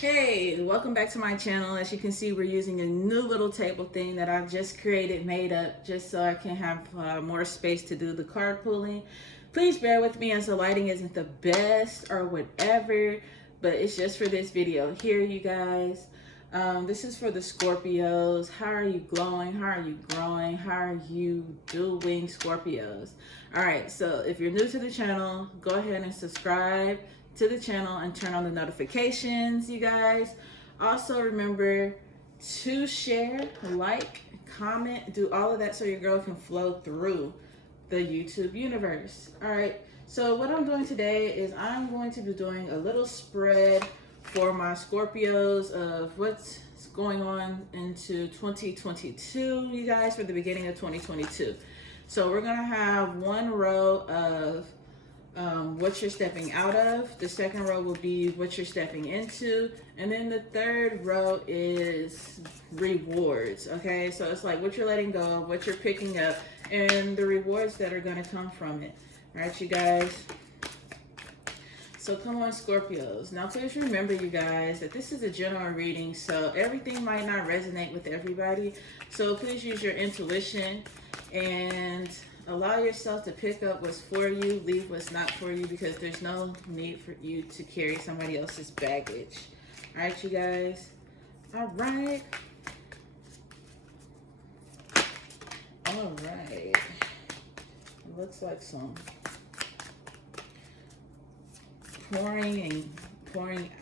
Hey, welcome back to my channel. As you can see, we're using a new little table thing that I've just created, made up, just so I can have more space to do the card pulling. Please bear with me as the lighting isn't the best or whatever, but it's just for this video here, you guys. This is for the Scorpios. How are you glowing? How are you growing? How are you doing, Scorpios? All right, so if you're new to the channel, go ahead and subscribe to the channel and turn on the notifications, you guys. Also remember to share, like, comment, do all of that so your girl can flow through the YouTube universe. All right, so what I'm doing today is I'm going to be doing a little spread for my Scorpios of what's going on into 2022, you guys, for the beginning of 2022. So we're gonna have one row of what you're stepping out of. The second row will be what you're stepping into. And then the third row is rewards, okay? So it's like what you're letting go of, what you're picking up, and the rewards that are gonna come from it. All right, you guys? So come on, Scorpios. Now please remember, you guys, that this is a general reading, so everything might not resonate with everybody. So please use your intuition and allow yourself to pick up what's for you, leave what's not for you, because there's no need for you to carry somebody else's baggage. All right, you guys? All right. All right. It looks like some pouring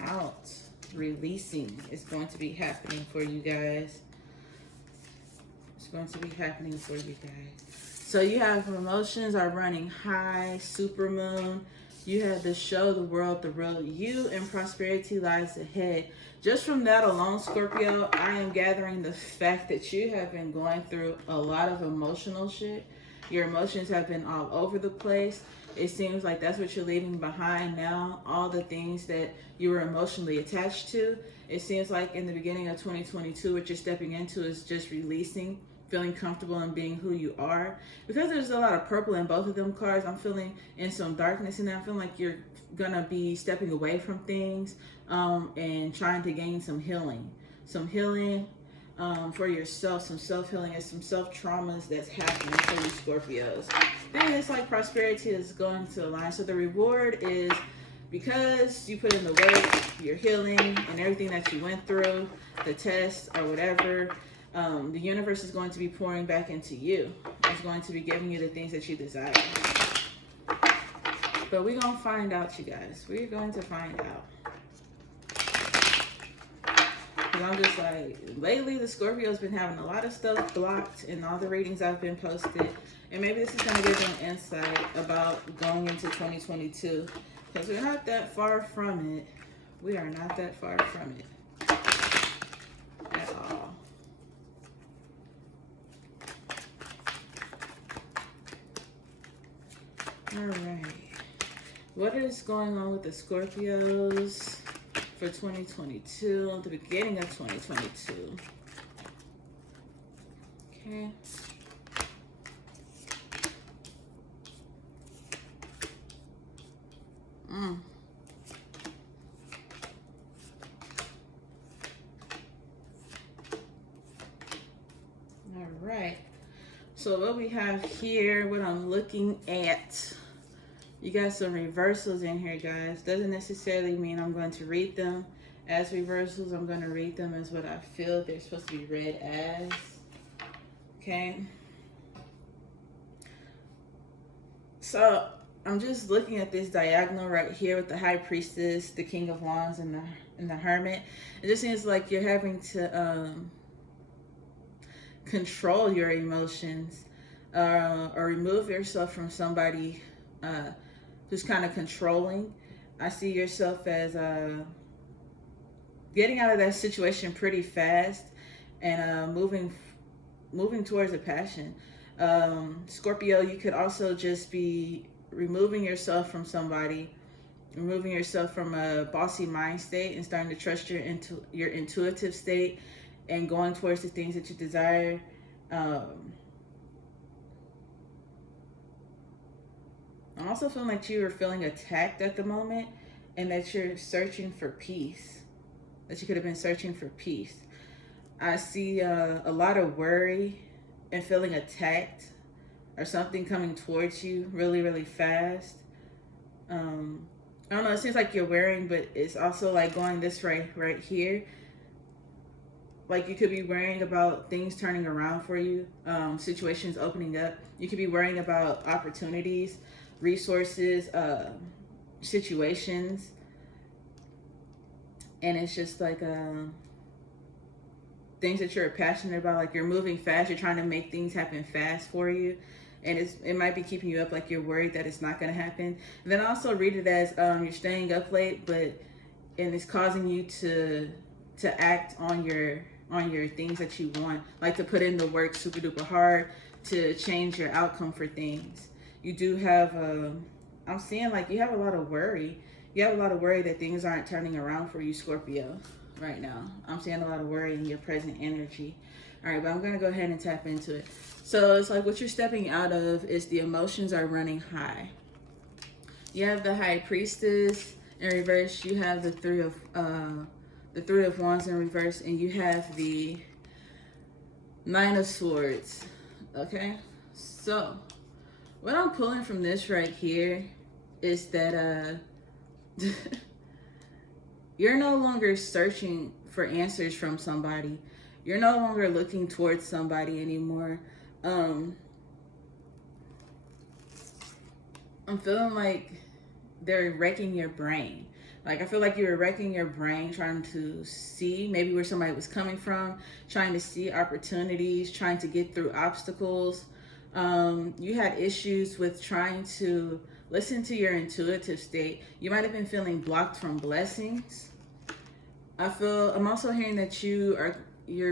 out, releasing is going to be happening for you guys. It's going to be happening for you guys. So you have emotions are running high, supermoon. You have to show the world the real you, and prosperity lies ahead. Just from that alone, Scorpio, I am gathering the fact that you have been going through a lot of emotional shit. Your emotions have been all over the place. It seems like that's what you're leaving behind now. All the things that you were emotionally attached to. It seems like in the beginning of 2022, what you're stepping into is just releasing, feeling comfortable in being who you are. Because there's a lot of purple in both of them cards, I'm feeling in some darkness in there. I'm feeling like you're gonna be stepping away from things and trying to gain some healing. Some healing for yourself, some self-healing and some self-traumas that's happening for you Scorpios. Then it's like prosperity is going to align. So the reward is because you put in the work, your healing and everything that you went through, the test or whatever, the universe is going to be pouring back into you. It's going to be giving you the things that you desire. But we're going to find out, you guys. We're going to find out. And I'm just like, lately the Scorpio's been having a lot of stuff blocked in all the readings I've been posted. And maybe this is going to give them insight about going into 2022. Because we're not that far from it. We are not that far from it. At all. All right. What is going on with the Scorpios for 2022, the beginning of 2022? Okay. All right. So what we have here, what I'm looking at, you got some reversals in here, guys. Doesn't necessarily mean I'm going to read them as reversals. I'm going to read them as what I feel they're supposed to be read as. Okay. So I'm just looking at this diagonal right here with the High Priestess, the King of Wands, and the Hermit. It just seems like you're having to control your emotions or remove yourself from somebody who's kind of controlling. I see yourself as getting out of that situation pretty fast and moving towards a passion. Scorpio, you could also just be removing yourself from somebody, removing yourself from a bossy mind state and starting to trust your intuitive state and going towards the things that you desire. I'm also feeling like you are feeling attacked at the moment and that you're searching for peace. that you could have been searching for peace. I see a lot of worry and feeling attacked, or something coming towards you really, really fast. I don't know, it seems like you're worrying, but it's also like going this way right here. Like you could be worrying about things turning around for you, situations opening up. You could be worrying about opportunities, resources, situations. And it's just like things that you're passionate about, like you're moving fast, you're trying to make things happen fast for you. And it might be keeping you up, like you're worried that it's not going to happen. And then I also read it as you're staying up late, and it's causing you to act on your things that you want, like to put in the work super duper hard to change your outcome for things. You do have I'm seeing like you have a lot of worry. You have a lot of worry that things aren't turning around for you, Scorpio, right now. I'm seeing a lot of worry in your present energy. All right, but I'm going to go ahead and tap into it. So it's like what you're stepping out of is the emotions are running high. You have the High Priestess in reverse. You have the Three of Wands in reverse, and you have the Nine of Swords. Okay, so what I'm pulling from this right here is that you're no longer searching for answers from somebody. You're no longer looking towards somebody anymore. I'm feeling like they're wrecking your brain. Like I feel like you were wrecking your brain trying to see maybe where somebody was coming from, trying to see opportunities, trying to get through obstacles. You had issues with trying to listen to your intuitive state. You might have been feeling blocked from blessings. I'm also hearing that you're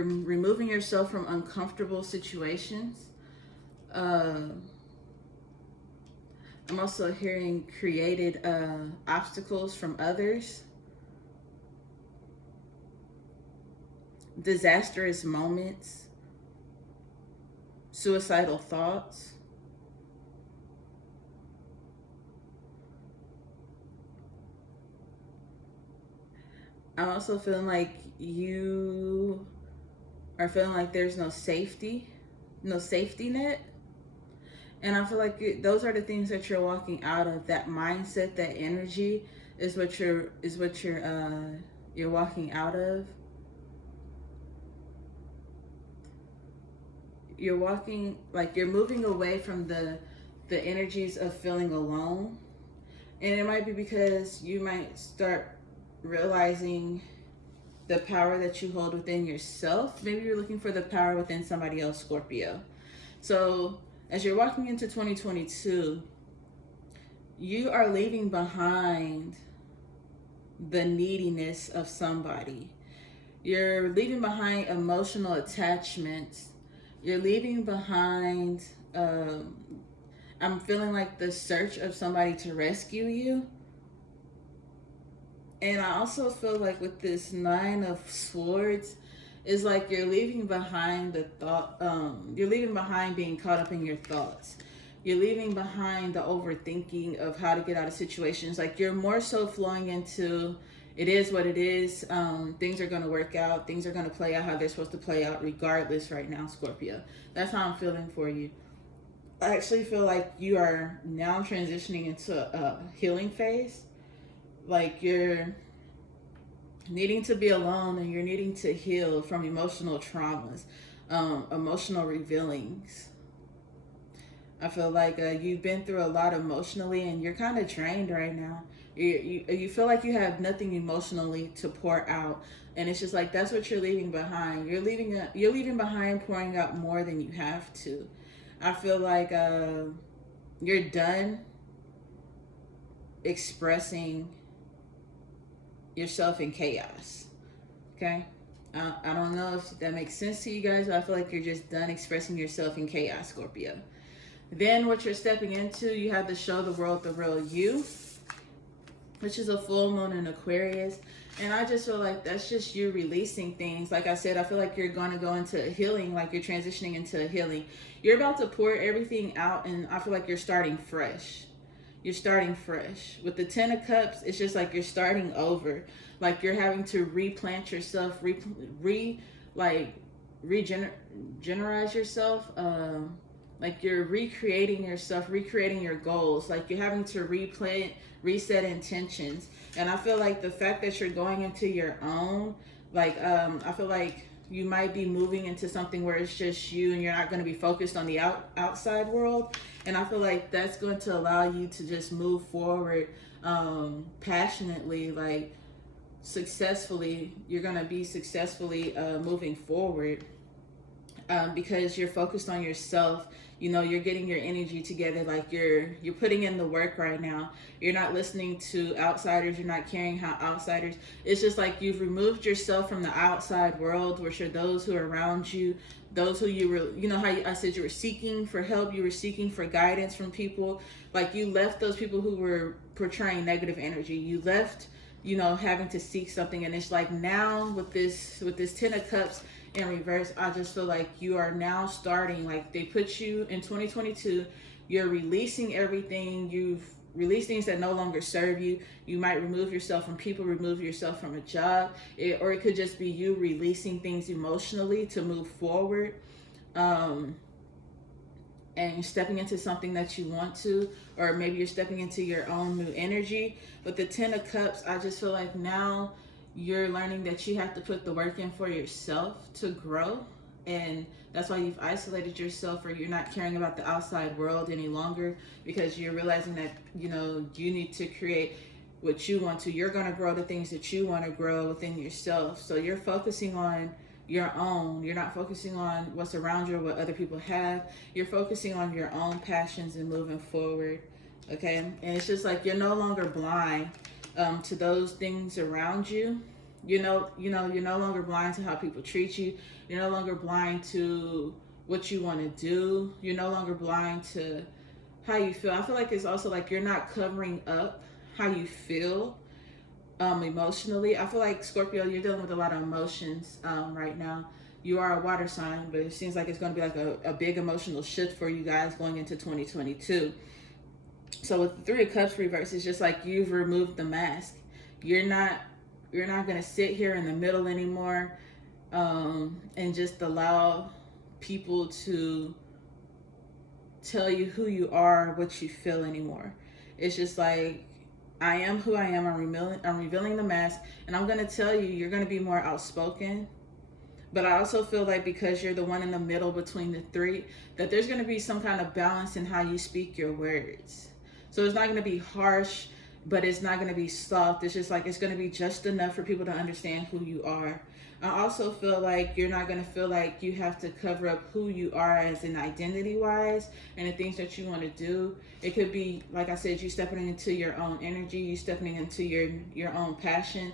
removing yourself from uncomfortable situations. I'm also hearing created obstacles from others. Disastrous moments. Suicidal thoughts. I'm also feeling like you are feeling like there's no safety net. And I feel like those are the things that you're walking out of. That mindset, that energy is what you're walking out of. You're walking, like you're moving away from the energies of feeling alone. And it might be because you might start realizing the power that you hold within yourself. Maybe you're looking for the power within somebody else, Scorpio. So as you're walking into 2022, you are leaving behind the neediness of somebody. You're leaving behind emotional attachments. You're leaving behind, I'm feeling like the search of somebody to rescue you. And I also feel like with this Nine of Swords, is like you're leaving behind the thought, you're leaving behind being caught up in your thoughts. You're leaving behind the overthinking of how to get out of situations. Like you're more so flowing into, it is what it is. Things are going to work out. Things are going to play out how they're supposed to play out regardless right now, Scorpio. That's how I'm feeling for you. I actually feel like you are now transitioning into a healing phase. Like you're needing to be alone and you're needing to heal from emotional traumas, emotional revealings. I feel like you've been through a lot emotionally and you're kind of drained right now. You feel like you have nothing emotionally to pour out, and it's just like that's what you're leaving behind. You're leaving behind pouring out more than you have to. I feel like you're done expressing yourself in chaos. Okay, I don't know if that makes sense to you guys, but I feel like you're just done expressing yourself in chaos, Scorpio. Then what you're stepping into, you have to show the world the real you, which is a full moon in Aquarius. And I just feel like that's just you releasing things. Like I said, I feel like you're going to go into healing, like you're transitioning into healing. You're about to pour everything out, and I feel like you're starting fresh. You're starting fresh. With the Ten of Cups, it's just like you're starting over. like you're having to replant yourself, regenerate yourself. Like you're recreating yourself, recreating your goals. Like you're having to reset intentions. And I feel like the fact that you're going into your own, like I feel like you might be moving into something where it's just you and you're not going to be focused on the outside world. And I feel like that's going to allow you to just move forward passionately, like successfully. You're going to be successfully moving forward because you're focused on yourself. You know, you're getting your energy together, like you're putting in the work right now. You're not listening to outsiders, you're not caring how outsiders. It's just like you've removed yourself from the outside world, which are those who are around you, those who you were, you know how I said you were seeking for help, you were seeking for guidance from people. Like you left those people who were portraying negative energy. You left, you know, having to seek something. And it's like now with this 10 of Cups in reverse, I just feel like you are now starting, like they put you in 2022, you're releasing everything. You've released things that no longer serve you. You might remove yourself from people, remove yourself from a job, or it could just be you releasing things emotionally to move forward, and stepping into something that you want to, or maybe you're stepping into your own new energy. But the 10 of Cups, I just feel like now you're learning that you have to put the work in for yourself to grow. And that's why you've isolated yourself, or you're not caring about the outside world any longer, because you're realizing that, you know, you need to create what you want to. You're going to grow the things that you want to grow within yourself. So you're focusing on your own. You're not focusing on what's around you or what other people have. You're focusing on your own passions and moving forward. Okay. And it's just like you're no longer blind to those things around you. You're no longer blind to how people treat you. You're no longer blind to what you want to do. You're no longer blind to how you feel. I feel like it's also like you're not covering up how you feel emotionally. I feel like, Scorpio, you're dealing with a lot of emotions right now. You are a water sign, but it seems like it's going to be like a big emotional shift for you guys going into 2022. So with the 3 of Cups reverse, it's just like you've removed the mask. You're not going to sit here in the middle anymore and just allow people to tell you who you are, what you feel anymore. It's just like, I am who I am. I'm revealing the mask, and I'm going to tell you, you're going to be more outspoken. But I also feel like because you're the one in the middle between the 3, that there's going to be some kind of balance in how you speak your words. So it's not going to be harsh, but it's not going to be soft. It's just like it's going to be just enough for people to understand who you are. I also feel like you're not going to feel like you have to cover up who you are as in identity-wise and the things that you want to do. It could be, like I said, you stepping into your own energy, you stepping into your own passion.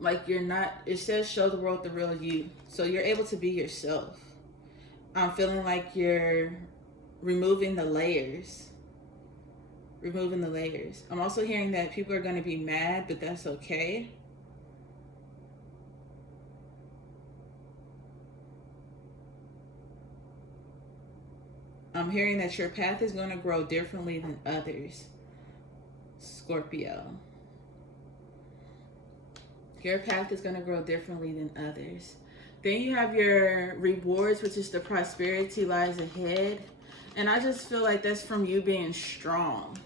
Like you're not, it says show the world the real you. So you're able to be yourself. I'm feeling like you're removing the layers. Removing the layers. I'm also hearing that people are going to be mad, but that's okay. I'm hearing that your path is going to grow differently than others, Scorpio. Your path is going to grow differently than others. Then you have your rewards, which is the prosperity lies ahead. And I just feel like that's from you being strong.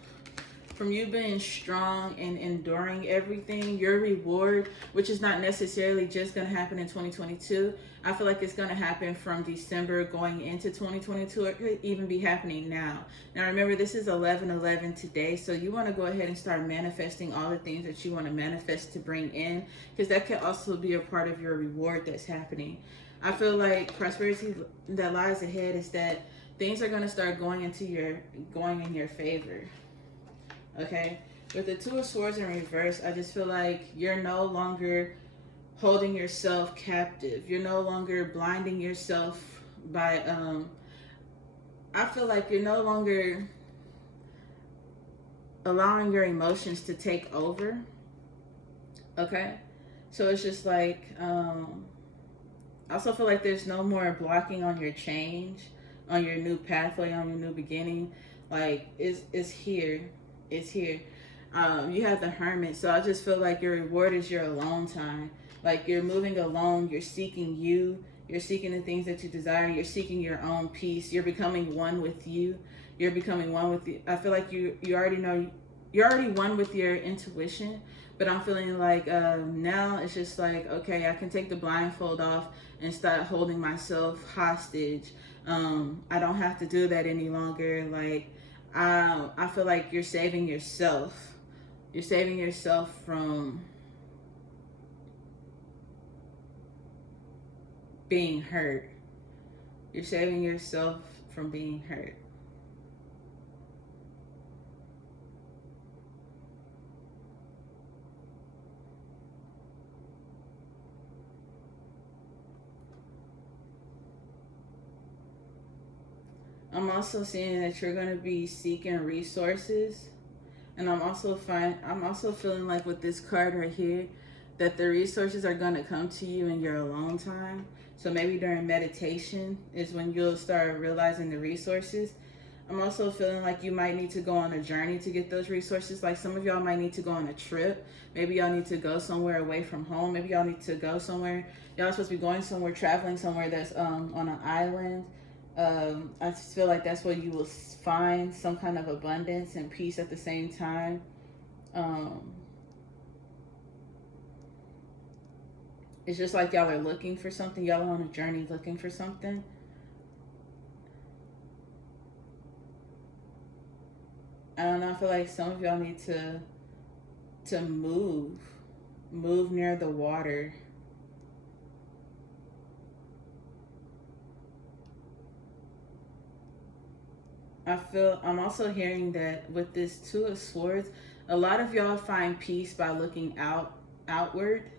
From you being strong and enduring everything. Your reward, which is not necessarily just going to happen in 2022. I feel like it's going to happen from December going into 2022. It could even be happening now. Now remember, this is 11/11 today. So you want to go ahead and start manifesting all the things that you want to manifest to bring in. Because that could also be a part of your reward that's happening. I feel like prosperity that lies ahead is that things are going to start going in your favor. Okay, with the 2 of Swords in reverse, I just feel like you're no longer holding yourself captive. You're no longer blinding yourself by, I feel like you're no longer allowing your emotions to take over. Okay, so it's just like, I also feel like there's no more blocking on your change, on your new pathway, on your new beginning. Like, it's here. It's here. You have the Hermit, so I just feel like your reward is your alone time. Like you're moving alone, you're seeking you, you're seeking the things that you desire, you're seeking your own peace, you're becoming one with you, you're becoming one with you. I feel like you already know, you're already one with your intuition, but I'm feeling like now it's just like, okay, I can take the blindfold off and start holding myself hostage. I don't have to do that any longer. Like I feel like you're saving yourself. You're saving yourself from being hurt. You're saving yourself from being hurt. I'm also seeing that you're going to be seeking resources, and I'm also feeling like with this card right here that the resources are going to come to you in your alone time. So maybe during meditation is when you'll start realizing the resources. I'm also feeling like you might need to go on a journey to get those resources. Like some of y'all might need to go on a trip. Maybe y'all need to go somewhere away from home. Maybe y'all need to go somewhere. Y'all supposed to be going somewhere, traveling somewhere that's on an island. I just feel like that's where you will find some kind of abundance and peace at the same time. It's just like y'all are looking for something. Y'all are on a journey looking for something. I don't know. I feel like some of y'all need to move near the water. I'm also hearing that with this Two of Swords, a lot of y'all find peace by looking outward.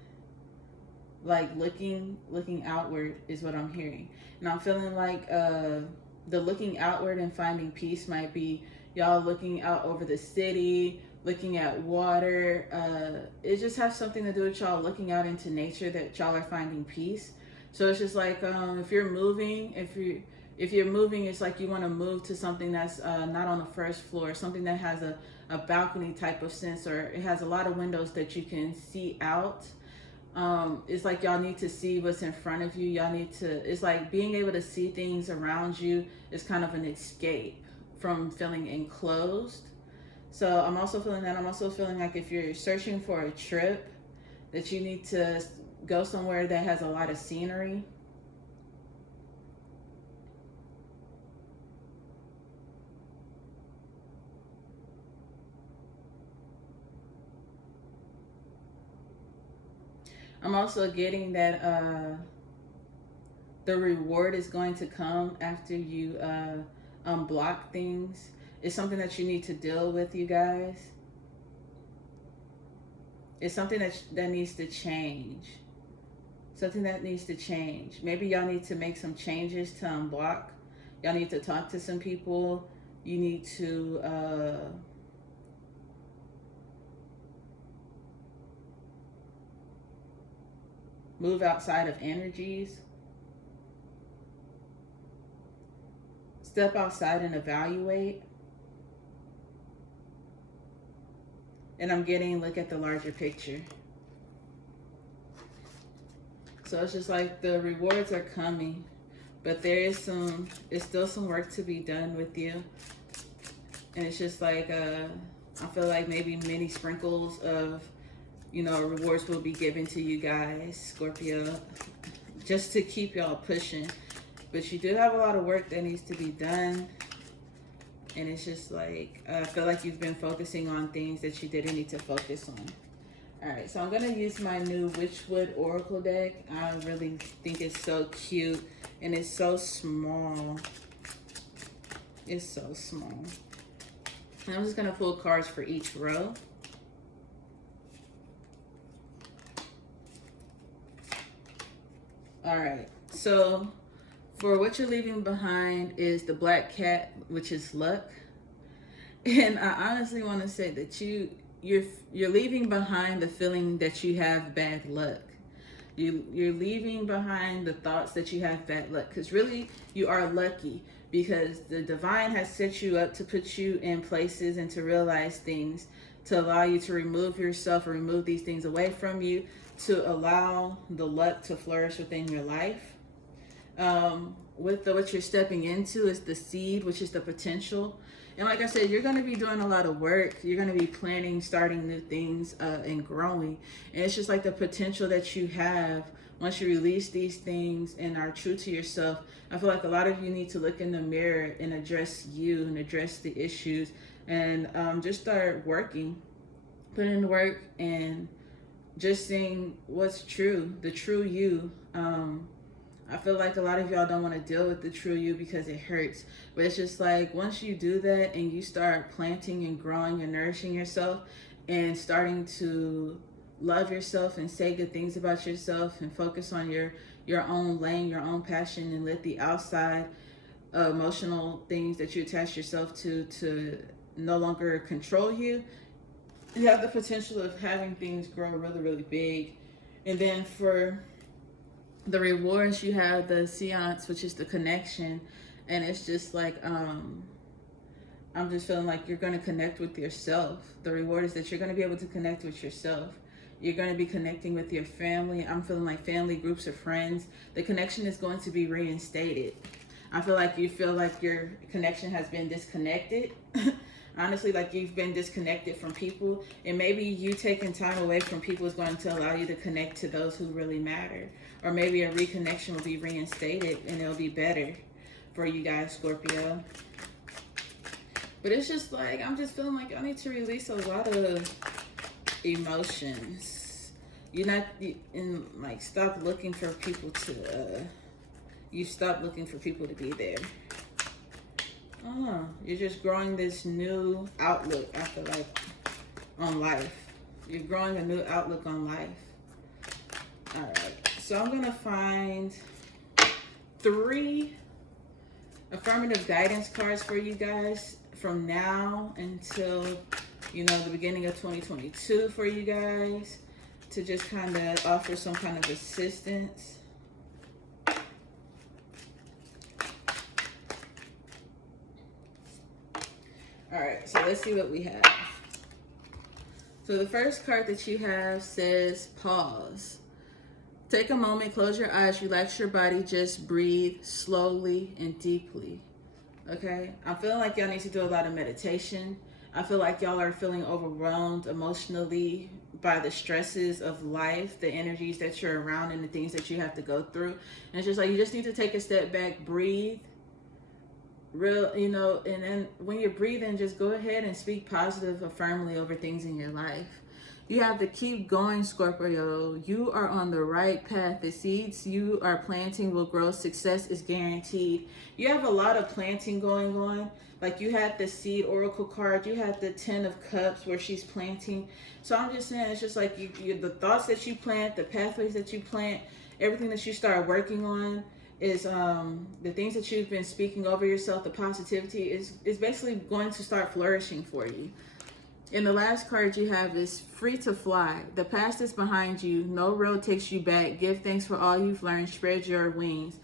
Like looking outward is what I'm hearing. And I'm feeling like the looking outward and finding peace might be y'all looking out over the city, looking at water. It just has something to do with y'all looking out into nature that y'all are finding peace. So it's just like if you're moving, if you're moving, it's like you want to move to something that's not on the first floor, something that has a balcony type of sense, or it has a lot of windows that you can see out. It's like y'all need to see what's in front of you. Y'all need to, it's like being able to see things around you is kind of an escape from feeling enclosed. So I'm also feeling that. I'm also feeling like if you're searching for a trip, that you need to go somewhere that has a lot of scenery. I'm also getting that the reward is going to come after you unblock things. It's something that you need to deal with, you guys. It's something that needs to change. Something that needs to change. Maybe y'all need to make some changes to unblock. Y'all need to talk to some people. You need to move outside of energies. Step outside and evaluate. And I'm getting look at the larger picture. So it's just like the rewards are coming, but it's still some work to be done with you. And it's just like, I feel like maybe many sprinkles of, rewards will be given to you guys, Scorpio, just to keep y'all pushing. But you do have a lot of work that needs to be done. And it's just like, I feel like you've been focusing on things that you didn't need to focus on. All right, so I'm going to use my new Witchwood Oracle deck. I really think it's so cute. And it's so small. It's so small. And I'm just going to pull cards for each row. All right, so for what you're leaving behind is the Black Cat, which is luck. And I honestly want to say that you're leaving behind the feeling that you have bad luck. You're leaving behind the thoughts that you have bad luck, because really you are lucky, because the divine has set you up to put you in places and to realize things, to allow you to remove yourself or remove these things away from you to allow the luck to flourish within your life. What you're stepping into is the seed, which is the potential. And like I said, you're going to be doing a lot of work. You're going to be planning, starting new things, and growing. And it's just like the potential that you have once you release these things and are true to yourself. I feel like a lot of you need to look in the mirror and address you and address the issues, and just start working, put in the work, and just seeing what's true, the true you. I feel like a lot of y'all don't want to deal with the true you because it hurts. But it's just like once you do that and you start planting and growing and nourishing yourself and starting to love yourself and say good things about yourself and focus on your own lane, your own passion, and let the outside emotional things that you attach yourself to no longer control you, you have the potential of having things grow really, really big. And then for the rewards, you have the seance, which is the connection. And it's just like, I'm just feeling like you're going to connect with yourself. The reward is that you're going to be able to connect with yourself. You're going to be connecting with your family. I'm feeling like family, groups of friends. The connection is going to be reinstated. I feel like you feel like your connection has been disconnected. Honestly, like you've been disconnected from people, and maybe you taking time away from people is going to allow you to connect to those who really matter. Or maybe a reconnection will be reinstated and it'll be better for you guys, Scorpio. But it's just like, I'm just feeling like I need to release a lot of emotions. Stop looking for people to, you stop looking for people to be there. You're just growing this new outlook, I feel like, on life. You're growing a new outlook on life. All right, so I'm gonna find 3 affirmative guidance cards for you guys from now until, the beginning of 2022 for you guys to just kind of offer some kind of assistance. All right, so let's see what we have. So the first card that you have says pause. Take a moment, close your eyes, relax your body, just breathe slowly and deeply. Okay? I'm feeling like y'all need to do a lot of meditation. I feel like y'all are feeling overwhelmed emotionally by the stresses of life, the energies that you're around, and the things that you have to go through. And it's just like you just need to take a step back, breathe. And then when you're breathing, just go ahead and speak positive, affirmingly over things in your life. You have to keep going, Scorpio. You are on the right path. The seeds you are planting will grow. Success is guaranteed. You have a lot of planting going on. Like you had the seed oracle card. You had the 10 of cups where she's planting. So I'm just saying, it's just like the thoughts that you plant, the pathways that you plant, everything that you start working on is the things that you've been speaking over yourself, the positivity is basically going to start flourishing for you. And the last card you have is free to fly. The past is behind you. No road takes you back. Give thanks for all you've learned. Spread your wings.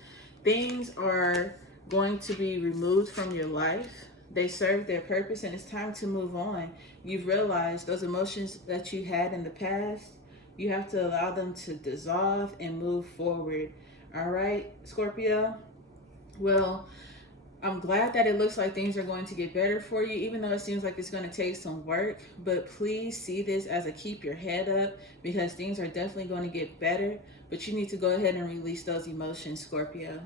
Things are going to be removed from your life. They serve their purpose and it's time to move on. You've realized those emotions that you had in the past, you have to allow them to dissolve and move forward. All right, Scorpio? Well, I'm glad that it looks like things are going to get better for you, even though it seems like it's going to take some work. But please see this as a keep your head up, because things are definitely going to get better. But you need to go ahead and release those emotions, Scorpio.